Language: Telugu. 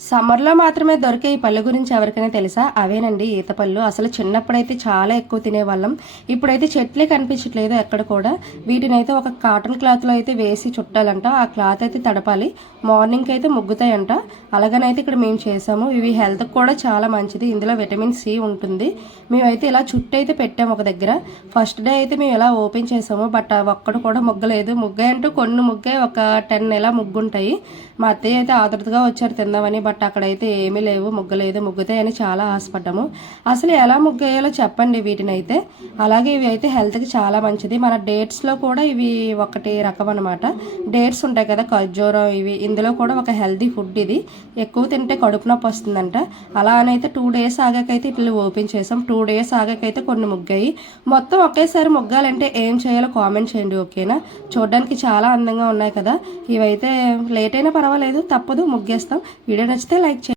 సమ్మర్‌లో మాత్రమే దొరికే ఈ పళ్ళు గురించి ఎవరికైనా తెలుసా? అవేనండి ఈత పళ్ళు. అసలు చిన్నప్పుడైతే చాలా ఎక్కువ తినేవాళ్ళం. ఇప్పుడైతే చెట్లే కనిపించట్లేదు ఎక్కడ కూడా. వీటినైతే ఒక కాటన్ క్లాత్‌లో అయితే వేసి చుట్టాలంట. ఆ క్లాత్ అయితే తడపాలి. మార్నింగ్‌కి అయితే ముగ్గుతాయంట. అలాగనైతే ఇక్కడ మేము చేసాము. ఇవి హెల్త్‌కి కూడా చాలా మంచిది. ఇందులో విటమిన్ సి ఉంటుంది. మేమైతే ఇలా చుట్టైతే పెట్టాము ఒక దగ్గర. ఫస్ట్ డే అయితే మేము ఇలా ఓపెన్ చేసాము. బట్ ఒక్కటి కూడా ముగ్గలేదు. ముగ్గాయంటూ కొన్ని ముగ్గాయి. ఒక 10 ఇలా ముగ్గుంటాయి. మా అత్తయ్య అయితే ఆతృతగా వచ్చారు తిందామని. బట్ అక్కడైతే ఏమీ లేవు, ముగ్గలేదు. ముగ్గుతాయని చాలా ఆశపడ్డాము. అసలు ఎలా ముగ్గేయాలో చెప్పండి వీటినైతే. అలాగే ఇవి అయితే హెల్త్కి చాలా మంచిది. మన డేట్స్లో కూడా ఇవి ఒకటి రకం అనమాట. డేట్స్ ఉంటాయి కదా, ఖర్జూరం, ఇవి ఇందులో కూడా ఒక హెల్తీ ఫుడ్. ఇది ఎక్కువ తింటే కడుపు నొప్పి వస్తుందంట. అలా అనైతే 2 days ఆగాకైతే ఇట్లా ఓపెన్ చేసాం. 2 days ఆగాకైతే కొన్ని ముగ్గాయి. మొత్తం ఒకేసారి ముగ్గాలంటే ఏం చేయాలో కామెంట్ చేయండి, ఓకేనా? చూడడానికి చాలా అందంగా ఉన్నాయి కదా. ఇవైతే లేట్ అయినా పర్వాలేదు, తప్పదు, ముగ్గేస్తాం. వీడియో నచ్చితే లైక్ చేయండి.